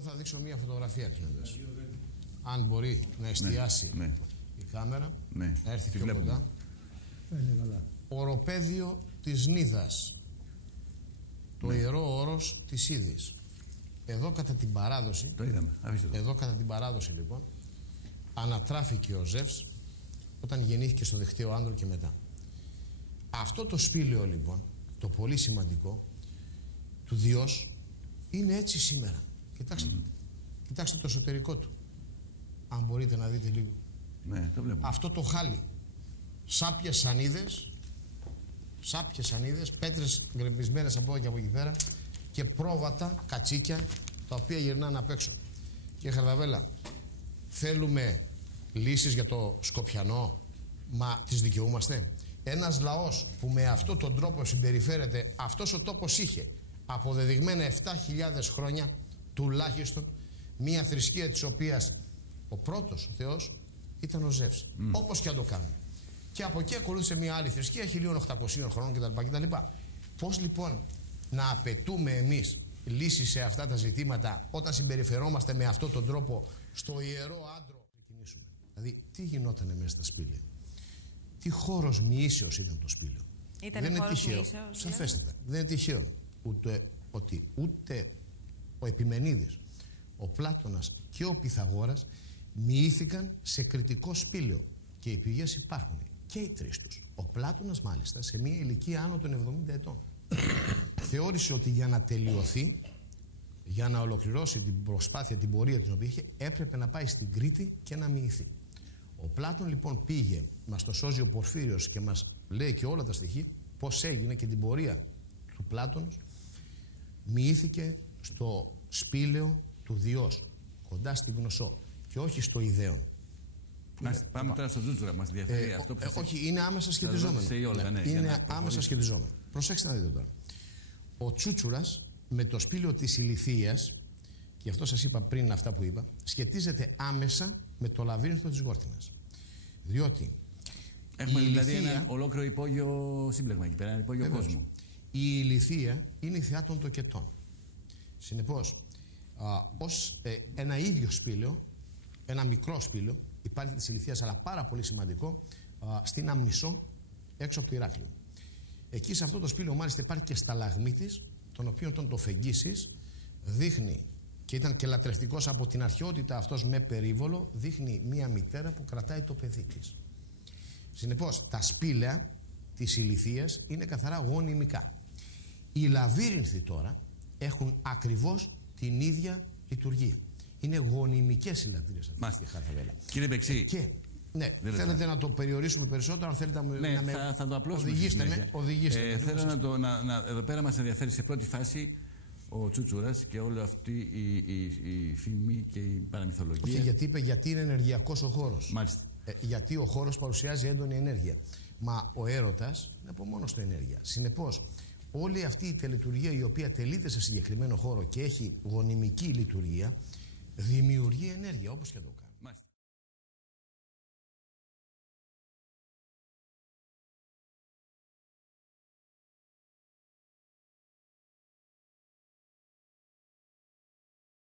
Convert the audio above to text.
Εγώ θα δείξω μία φωτογραφία κλείνοντας. Αν μπορεί να εστιάσει η κάμερα, να έρθει πιο κοντά. Οροπέδιο της Νίδας. Το ιερό όρος της Ήδης. Εδώ κατά την παράδοση, εδώ κατά την παράδοση λοιπόν, ανατράφηκε ο Ζεύς όταν γεννήθηκε στο δεχταίο άνδρο και μετά. Αυτό το σπήλαιο λοιπόν, το πολύ σημαντικό, του Διός, είναι έτσι σήμερα. Κοιτάξτε το. Κοιτάξτε το εσωτερικό του. Αν μπορείτε να δείτε λίγο. Ναι, το βλέπω. Αυτό το χάλι. Σάπιες σανίδες, πέτρες γκρεμισμένες από εδώ και από εκεί πέρα και πρόβατα, κατσίκια, τα οποία γυρνάνε απ' έξω. Και Χαρδαβέλα, θέλουμε λύσεις για το Σκοπιανό, μα τις δικαιούμαστε? Ένας λαός που με αυτόν τον τρόπο συμπεριφέρεται, αυτός ο τόπος είχε αποδεδειγμένα 7.000 χρόνια τουλάχιστον μία θρησκεία της οποίας ο πρώτος ο Θεός ήταν ο Ζεύς. Όπως και αν το κάνουμε. Και από εκεί ακολούθησε μία άλλη θρησκεία 1.800 χρόνων κτλ. Πώς λοιπόν να απαιτούμε εμείς λύσεις σε αυτά τα ζητήματα όταν συμπεριφερόμαστε με αυτόν τον τρόπο στο ιερό άντρο? Δηλαδή, τι γινότανε μέσα στα σπήλαια? Τι χώρος μοιήσεως ήταν το σπήλαιο? Δεν είναι τυχαίο. Σαφέστατα. Δεν είναι τυχαίο ότι ούτε ο Επιμενίδης, ο Πλάτωνας και ο Πυθαγόρας μοιήθηκαν σε κριτικό σπήλαιο. Και οι πηγές υπάρχουν. Και οι τρεις τους. Ο Πλάτωνας μάλιστα σε μια ηλικία άνω των 70 ετών θεώρησε ότι για να τελειωθεί, για να ολοκληρώσει την προσπάθεια, την πορεία την οποία είχε, έπρεπε να πάει στην Κρήτη και να μοιηθεί. Ο Πλάτων λοιπόν πήγε, μας το σώζει ο Πορφύριος και μας λέει και όλα τα στοιχεία πώς έγινε και την πορεία του Πλάτωνος. Μοιήθηκε στο σπήλαιο του Διός, κοντά στη Γνωσό και όχι στο Ιδέον. Πάμε τώρα στο Τσούτσουρα, μας ενδιαφέρει αυτό που όχι, είναι άμεσα σχετιζόμενο. Είναι άμεσα σχετιζόμενο. Προσέξτε να δείτε τώρα. Ο Τσούτσουρας με το σπήλαιο της Ηλιθίας, και αυτό σας είπα πριν αυτά που είπα, σχετίζεται άμεσα με το λαβύρινθο της Γόρτινας. Διότι έχουμε δηλαδή ένα ολόκληρο υπόγειο σύμπλεγμα εκεί πέρα, ένα υπόγειο κόσμο. Η Ηλιθία είναι η θεά των τοκετών. Συνεπώς, ως ένα ίδιο σπήλαιο, ένα μικρό σπήλαιο, υπάρχει της Ηλιθίας, αλλά πάρα πολύ σημαντικό, στην Αμνησό, έξω από το Ηράκλειο. Εκεί σε αυτό το σπήλαιο μάλιστα υπάρχει και σταλαγμίτης, τον οποίο όταν το φεγγίσεις δείχνει, και ήταν και λατρευτικός από την αρχαιότητα αυτός με περίβολο, δείχνει μία μητέρα που κρατάει το παιδί της. Συνεπώς, τα σπήλαια της Ηλιθίας είναι καθαρά γονιμικά. Οι λαβύρινθοι τώρα έχουν ακριβώς την ίδια λειτουργία. Είναι γονιμικές οι λατρείες αυτές. Κύριε Μπεξή, ναι, θέλετε να το περιορίσουμε περισσότερο, αν θέλετε να με θα το απλώσουμε. Οδηγήστε με. Θέλω εδώ πέρα μας ενδιαφέρει σε πρώτη φάση ο Τσούτσουρας και όλη αυτή η φήμη και η παραμυθολογία. Όχι, γιατί είπε γιατί είναι ενεργειακός ο χώρος. Μάλιστα. Γιατί ο χώρος παρουσιάζει έντονη ενέργεια. Μα ο έρωτας είναι από μόνος του ενέργεια. Συνεπώς, όλη αυτή η τελετουργία η οποία τελείται σε συγκεκριμένο χώρο και έχει γονιμική λειτουργία, δημιουργεί ενέργεια όπως και το κάνει.